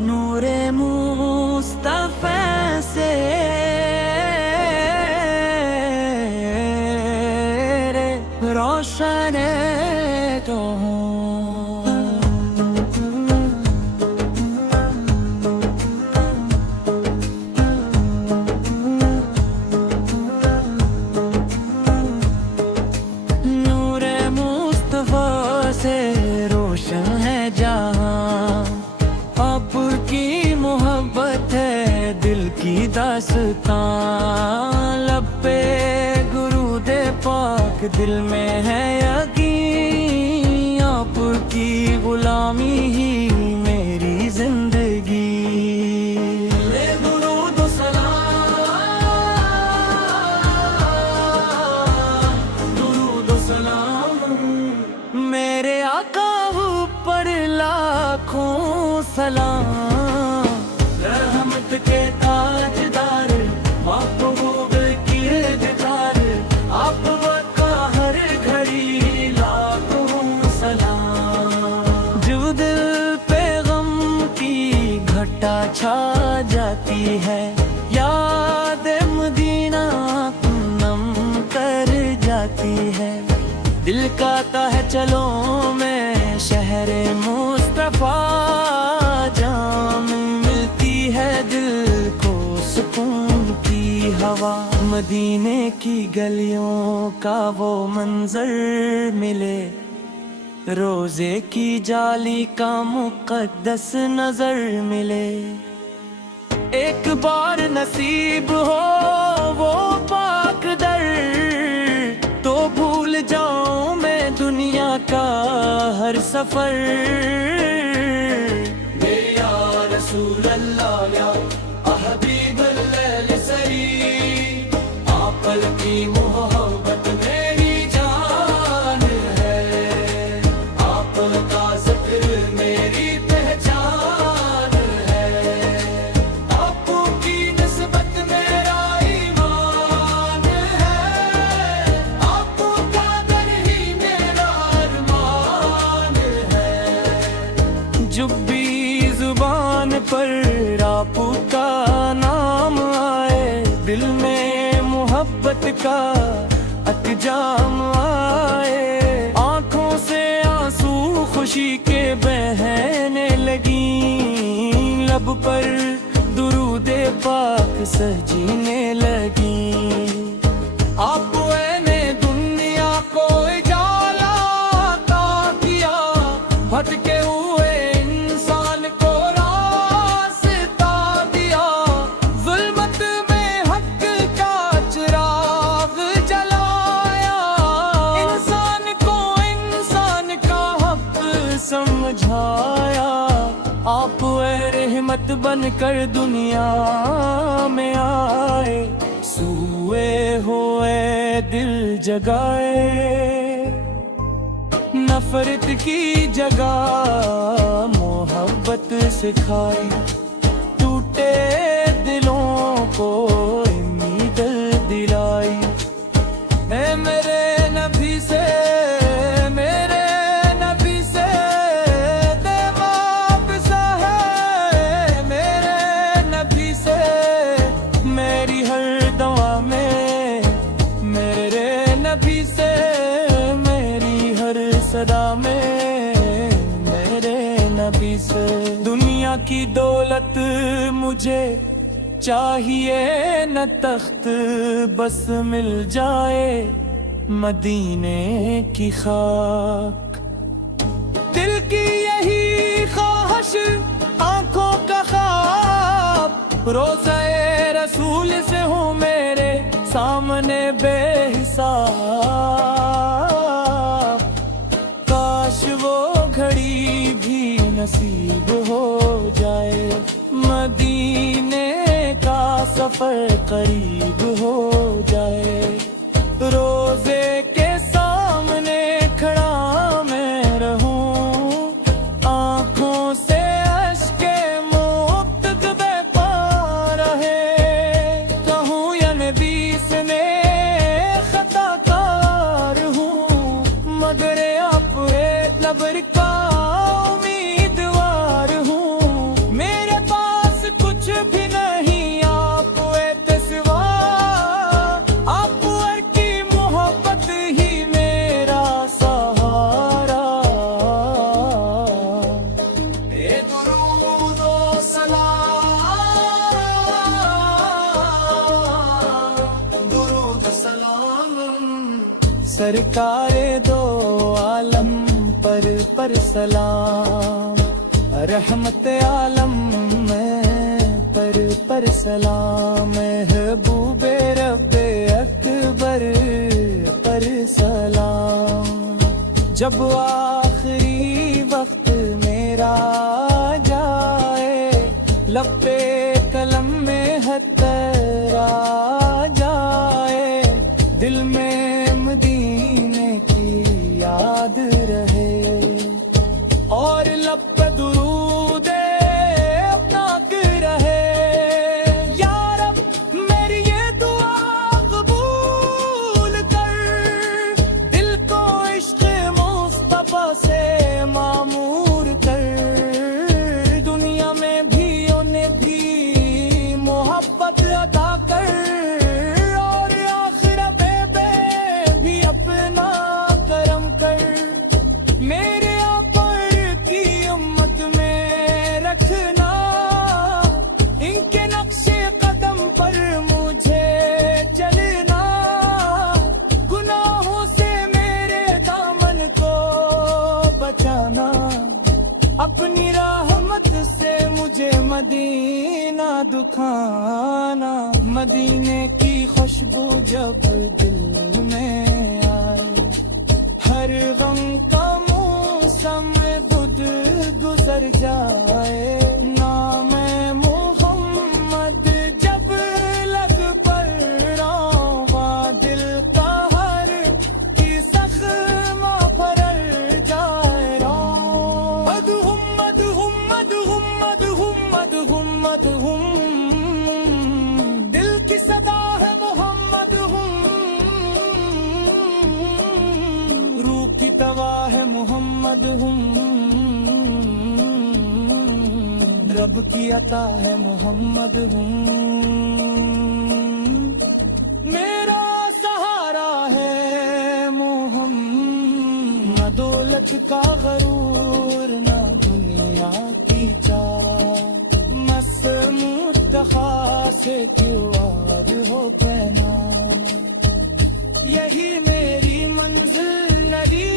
नूरे मुस्तफा से रोशन तो से रोशन है जहां, आपकी मोहब्बत है दिल की दास्तां। लब पे गुरूदे पाक दिल में है यकीन, आपकी गुलामी ही मेरी जिंदगी। मेरे आका ऊपर लाखों सलाम, रहमत के ताजदार, महबूब की रज़ादार, आप का हर घड़ी लाखों सलाम। जो दिल पे गम की घटा छा जाती है, याद मदीना नम कर जाती है। दिल कहता है चलो मैं शहरे मुस्तफा जाम, मिलती है दिल को सुकून की हवा। मदीने की गलियों का वो मंजर मिले, रोजे की जाली का मुकद्दस नजर मिले। एक बार नसीब हो वो पाक दर, तो भूल जाऊं मैं दुनिया का हर सफर। या रसूल अल्लाह या हबीब अल्लाह सरी, आपल की मोहब्बत मेरी जान है, आपका जिक्र मेरी पहचान है, आपकी निस्बत मेरा ईमान है, आपका दर ही मेरा अरमान है। जब भी जुबान पर आपका नाम आए, दिल में मोहब्बत का अतजाम आए। आंखों से आंसू खुशी के बहने लगी, लब पर दुरूदे पाक सजीने लगी। आप ने दुनिया को उजाला अता किया, भटके हुए इंसान को रास्ता दिया। जुल्मत में हक का चिराग जलाया, इंसान को इंसान का हक समझाया। आप रहमत बनकर दुनिया में आए, सूए हुए दिल जगाए। नफरत की जगह मोहब्बत सिखाई, टूटे दिलों को उम्मीद दिलाई। है मेरे नबी से मेरे नबी से दे वापसा है, मेरे नबी से मेरी हर दुआ में, मेरे नबी से मेरी हर सदा में, मेरे नबी से। दुनिया की दौलत मुझे चाहिए न तख्त, बस मिल जाए मदीने की खाक। दिल की यही ख्वाहिश, आंखों का ख्वाब, रोज़े रसूल से हूँ मेरे सामने बेहिसाब। काश वो घड़ी भी नसीब हो जाए, मदीने का सफर करीब हो जाए। रोजे के सामने खड़ा मैं रहूं, आंखों से अश्के मुक्त बहता रहे। कहूँ या नबी से मैं खताकार हूँ, मगर आप آپ اعتبر کا امیدوار ہوں، میرے پاس کچھ بھی نہیں آپ اعتبار، آپ کی محبت ہی میرا سہارا۔ اے درود و سلام، درود سلام سرکار دو عالم پر سلام، رحمت عالم میں پر سلام، محبوب رب اکبر پر سلام۔ جب آخری وقت میرا جائے، لب پہ قلم میں حتر آ جائے، دل میں مدینے کی یاد رہے، اور لب پہ درود اپنا رہے۔ یا رب میری یہ دعا قبول کر، دل کو عشق مصطفیٰ سے معمور کر، دنیا میں بھی انہیں بھی محبت عطا کر، اور آخرت میں بھی اپنا کرم کر، میرے پر کی امت میں رکھنا، ان کے نقش قدم پر مجھے چلنا، گناہوں سے میرے دامن کو بچانا، اپنی رحمت سے مجھے مدینہ دکھانا، مدینے کی خوشبو جب دل میں آئے، ہر غم کا موسم بدھ گزر جائے، نام محمد جب لگ پڑا، دل کا ہر کی زخم پھر جائے، مدہم مدہم مدہم مدہم مدہم مدہم، دل کی صدا ہے محمد ہم، روح کی توا ہے محمد ہم، رب کی عطا ہے محمد ہم، میرا سہارا ہے محمد، نہ دولت کا غرور نہ دنیا کی چاہ، مس مصطفیٰ سے کیوں یاد ہو پہنا، یہی میری منزل ندی